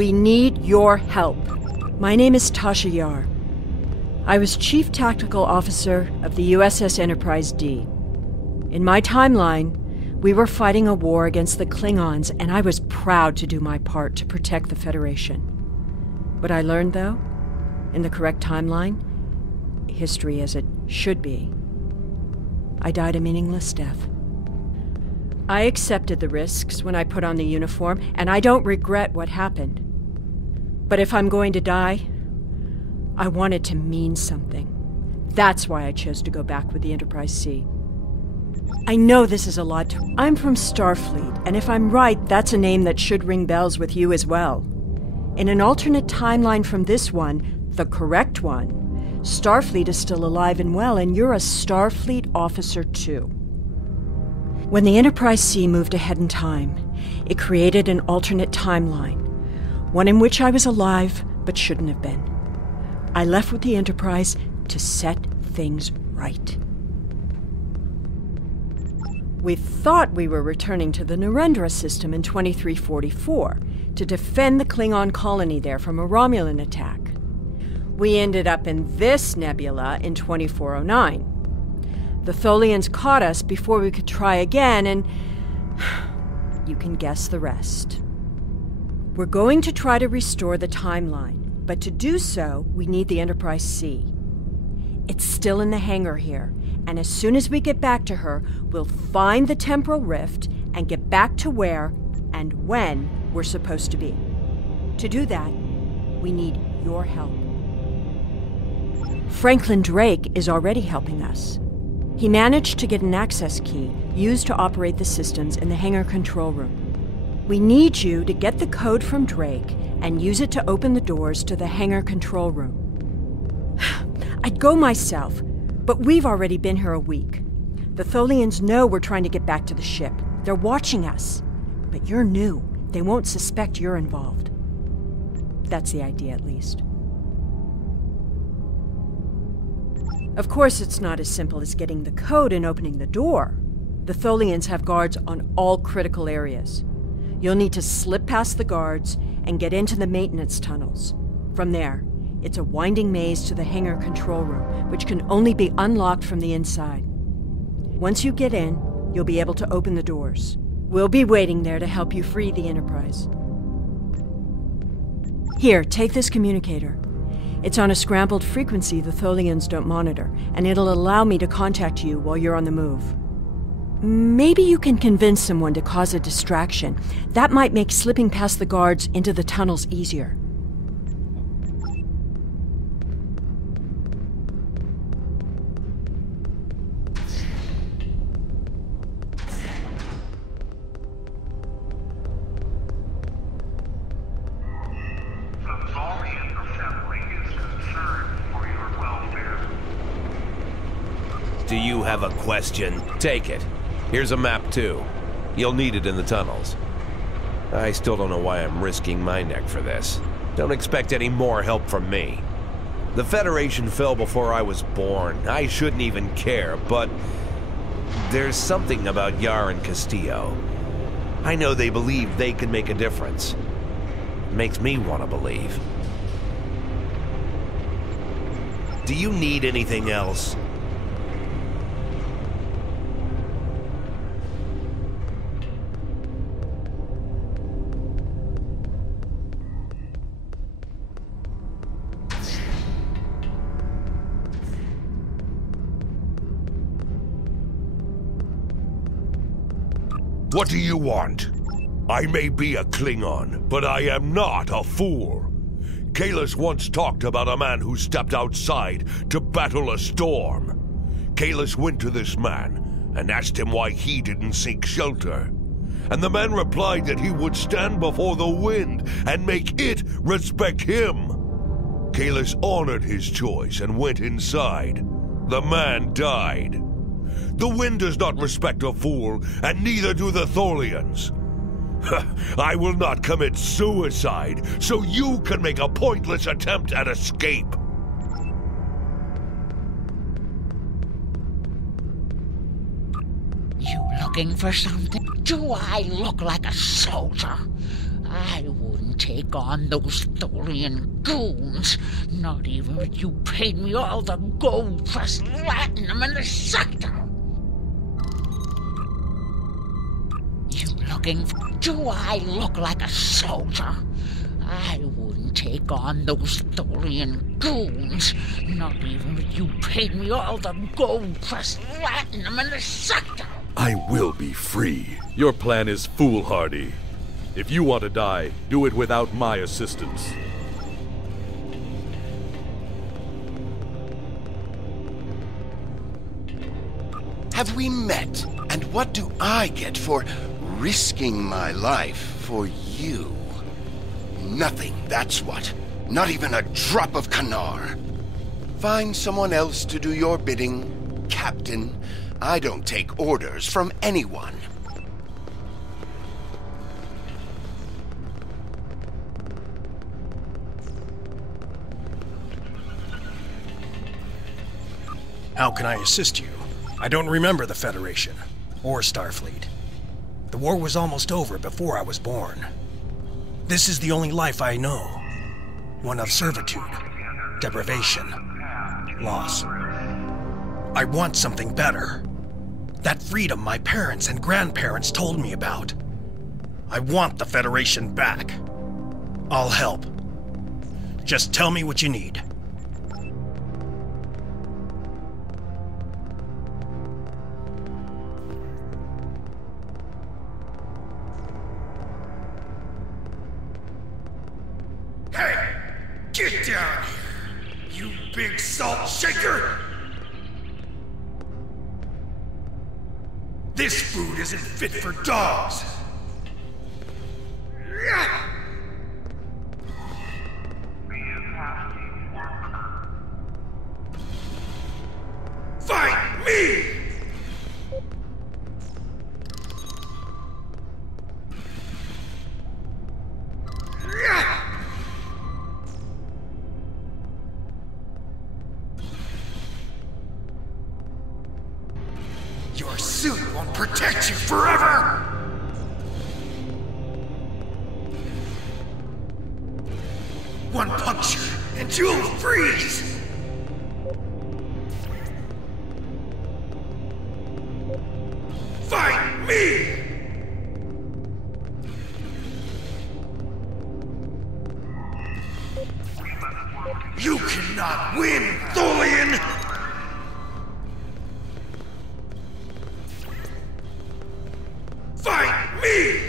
We need your help. My name is Tasha Yar. I was Chief Tactical Officer of the USS Enterprise D. In my timeline, we were fighting a war against the Klingons, and I was proud to do my part to protect the Federation. What I learned, though, in the correct timeline, history as it should be, I died a meaningless death. I accepted the risks when I put on the uniform, and I don't regret what happened. But if I'm going to die, I want it to mean something. That's why I chose to go back with the Enterprise C. I know this is a lot to... I'm from Starfleet, and if I'm right, that's a name that should ring bells with you as well. In an alternate timeline from this one, the correct one, Starfleet is still alive and well, and you're a Starfleet officer too. When the Enterprise C moved ahead in time, it created an alternate timeline, one in which I was alive but shouldn't have been. I left with the Enterprise to set things right. We thought we were returning to the Narendra system in 2344 to defend the Klingon colony there from a Romulan attack. We ended up in this nebula in 2409. The Tholians caught us before we could try again, and you can guess the rest. We're going to try to restore the timeline, but to do so, we need the Enterprise C. It's still in the hangar here, and as soon as we get back to her, we'll find the temporal rift and get back to where and when we're supposed to be. To do that, we need your help. Franklin Drake is already helping us. He managed to get an access key used to operate the systems in the hangar control room. We need you to get the code from Drake and use it to open the doors to the hangar control room. I'd go myself, but we've already been here a week. The Tholians know we're trying to get back to the ship. They're watching us. But you're new. They won't suspect you're involved. That's the idea, at least. Of course, it's not as simple as getting the code and opening the door. The Tholians have guards on all critical areas. You'll need to slip past the guards and get into the maintenance tunnels. From there, it's a winding maze to the hangar control room, which can only be unlocked from the inside. Once you get in, you'll be able to open the doors. We'll be waiting there to help you free the Enterprise. Here, take this communicator. It's on a scrambled frequency the Tholians don't monitor, and it'll allow me to contact you while you're on the move. Maybe you can convince someone to cause a distraction. That might make slipping past the guards into the tunnels easier. Do you have a question? Take it. Here's a map, too. You'll need it in the tunnels. I still don't know why I'm risking my neck for this. Don't expect any more help from me. The Federation fell before I was born. I shouldn't even care, but there's something about Yar and Castillo. I know they believe they can make a difference. It makes me want to believe. Do you need anything else? What do you want? I may be a Klingon, but I am not a fool. Kahless once talked about a man who stepped outside to battle a storm. Kahless went to this man and asked him why he didn't seek shelter. And the man replied that he would stand before the wind and make it respect him. Kahless honored his choice and went inside. The man died. The wind does not respect a fool, and neither do the Tholians. I will not commit suicide, so you can make a pointless attempt at escape. You looking for something? Do I look like a soldier? I wouldn't take on those Tholian goons, not even if you paid me all the gold plus platinum in the sector. You looking for... Do I look like a soldier? I wouldn't take on those Tholian goons, not even if you paid me all the gold plus platinum in the sector. I will be free. Your plan is foolhardy. If you want to die, do it without my assistance. Have we met? And what do I get for risking my life for you? Nothing, that's what. Not even a drop of Kanar. Find someone else to do your bidding, Captain. I don't take orders from anyone. How can I assist you? I don't remember the Federation, or Starfleet. The war was almost over before I was born. This is the only life I know. One of servitude, deprivation, loss. I want something better. That freedom my parents and grandparents told me about. I want the Federation back. I'll help. Just tell me what you need. Hey! Get down here, you big salt shaker! This food isn't fit for dogs! Fight me! Your suit won't protect you forever! One puncture, and you'll freeze! Fight me! You cannot win, Tholian! Fight me!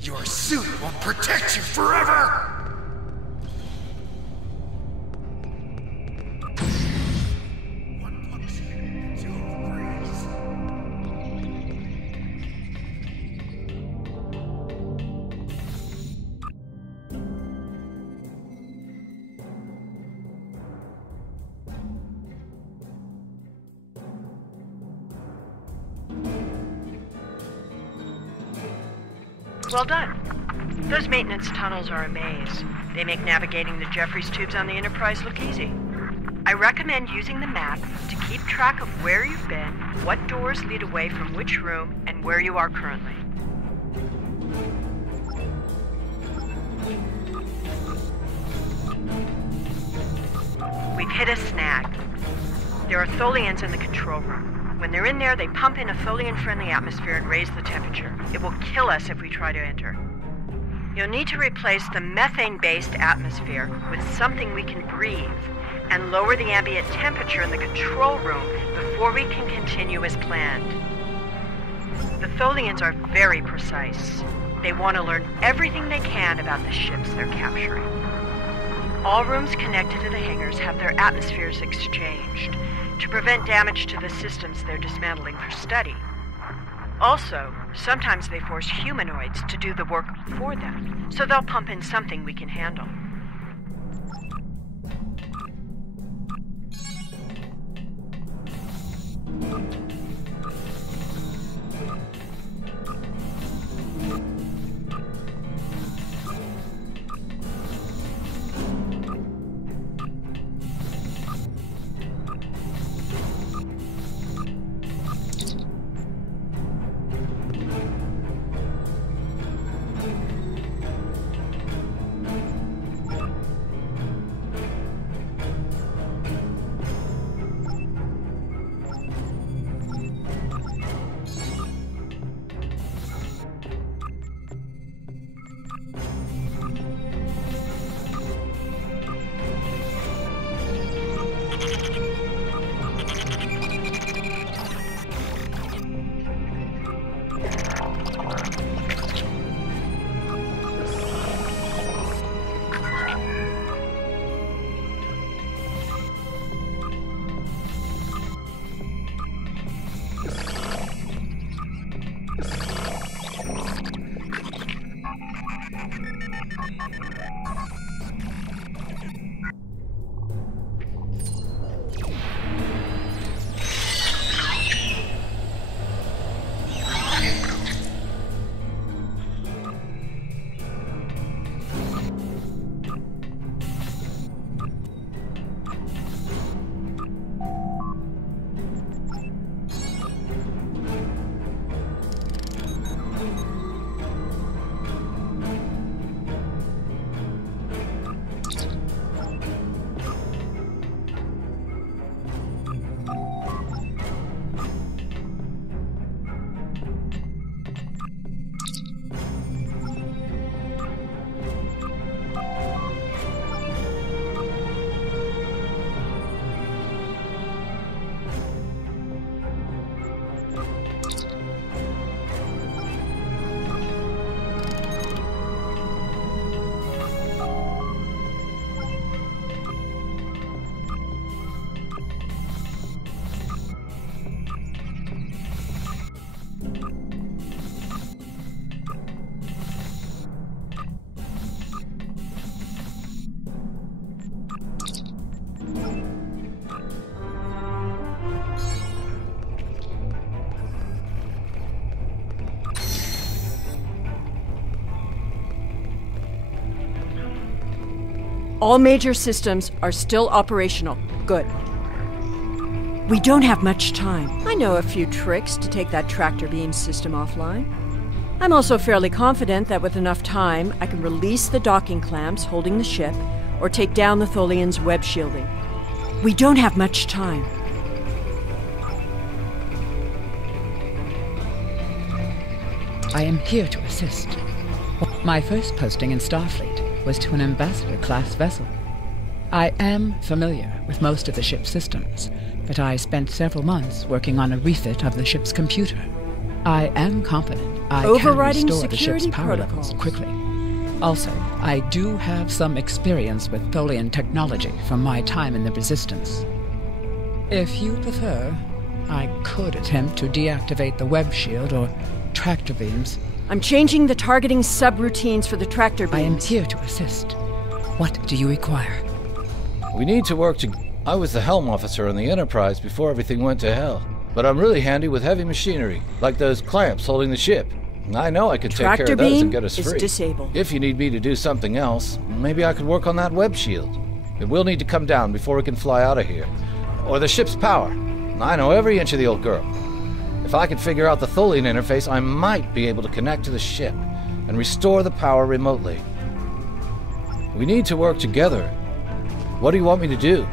Your suit won't protect you forever! One punch, and you'll freeze. Well done. Those maintenance tunnels are a maze. They make navigating the Jeffries tubes on the Enterprise look easy. I recommend using the map to keep track of where you've been, what doors lead away from which room, and where you are currently. We've hit a snag. There are Tholians in the control room. When they're in there, they pump in a Tholian-friendly atmosphere and raise the temperature. It will kill us if we try to enter. You'll need to replace the methane-based atmosphere with something we can breathe and lower the ambient temperature in the control room before we can continue as planned. The Tholians are very precise. They want to learn everything they can about the ships they're capturing. All rooms connected to the hangars have their atmospheres exchanged to prevent damage to the systems they're dismantling for study. Also, sometimes they force humanoids to do the work for them, so they'll pump in something we can handle. All major systems are still operational. Good. We don't have much time. I know a few tricks to take that tractor beam system offline. I'm also fairly confident that with enough time, I can release the docking clamps holding the ship or take down the Tholian's web shielding. We don't have much time. I am here to assist. My first posting in Starfleet was to an Ambassador-class vessel. I am familiar with most of the ship's systems, but I spent several months working on a refit of the ship's computer. I am confident I can restore the ship's power levels quickly. Also, I do have some experience with Tholian technology from my time in the Resistance. If you prefer, I could attempt to deactivate the web shield or tractor beams. I'm changing the targeting subroutines for the tractor beams. I am here to assist. What do you require? We need to work together. I was the helm officer on the Enterprise before everything went to hell. But I'm really handy with heavy machinery, like those clamps holding the ship. I know I could take care of those and get us free. Tractor beam is disabled. If you need me to do something else, maybe I could work on that web shield. It will need to come down before we can fly out of here. Or the ship's power. I know every inch of the old girl. If I could figure out the Tholian interface, I might be able to connect to the ship and restore the power remotely. We need to work together. What do you want me to do?